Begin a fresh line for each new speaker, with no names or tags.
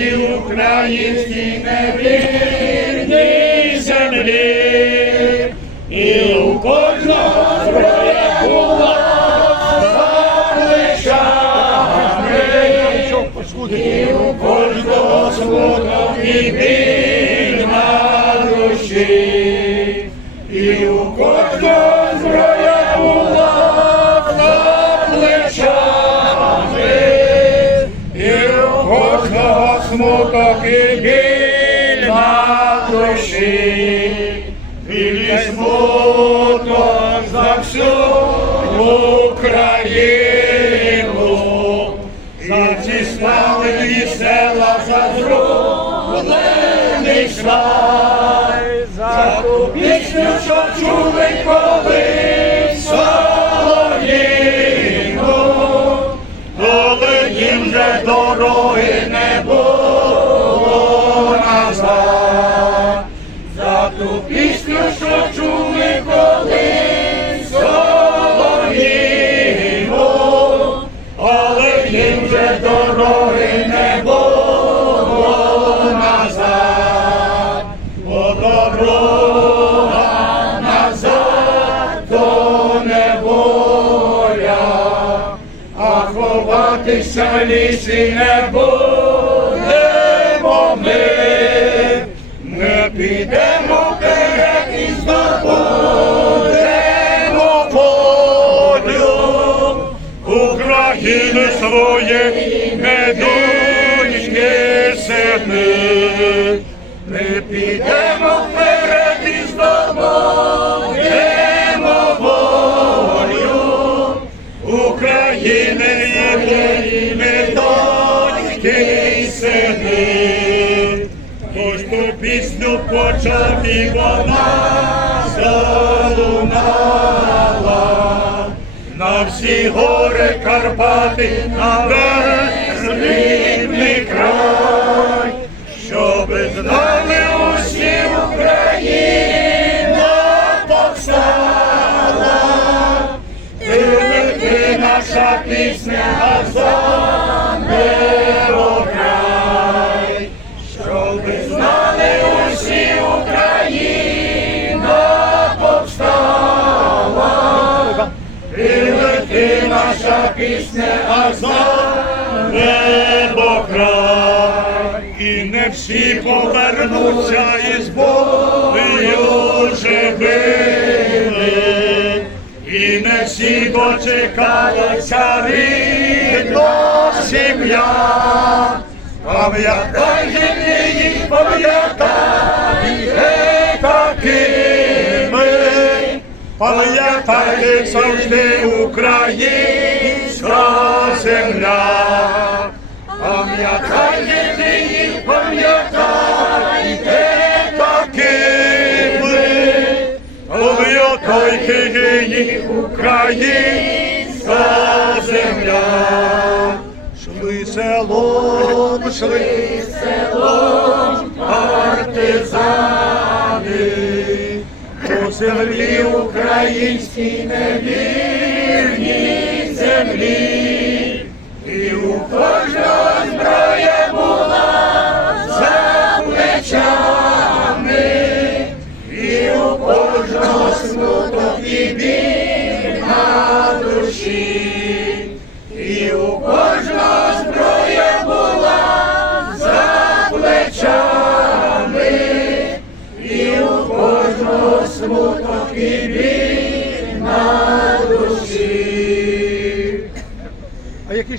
і українській невірній землі, і у кожного зброя була за плечами, і у кожного слуга і біль смуток і біль на душі, біль і смуток за всю Україну, за ці славні села за зроблений шай, за ту пісню, що чули колись солов'їну, коли їм вже дороги вже дороги не було назад, бо дорога назад то не воля, а ховатися лісі не будемо своєї медуньки сини. Ми підемо вперед і здобудемо волю України і медоньки і сини. Ось ту пісню почав і вона Всі гори Карпати, на весь рідний край, щоби знали усі Україна повстала, Ти наша пісня, а за наша пісня, а за небо край. І не всі повернуться із Богою живими, і не всі дочекаються рідна сім'я. Пам'ятай її, пам'ятай, такими, Пам'ятайте завжди українська Українська земля. Шли селом, шли селом партизани. По землі українській невірній землі, смуток і біль на душі.
А який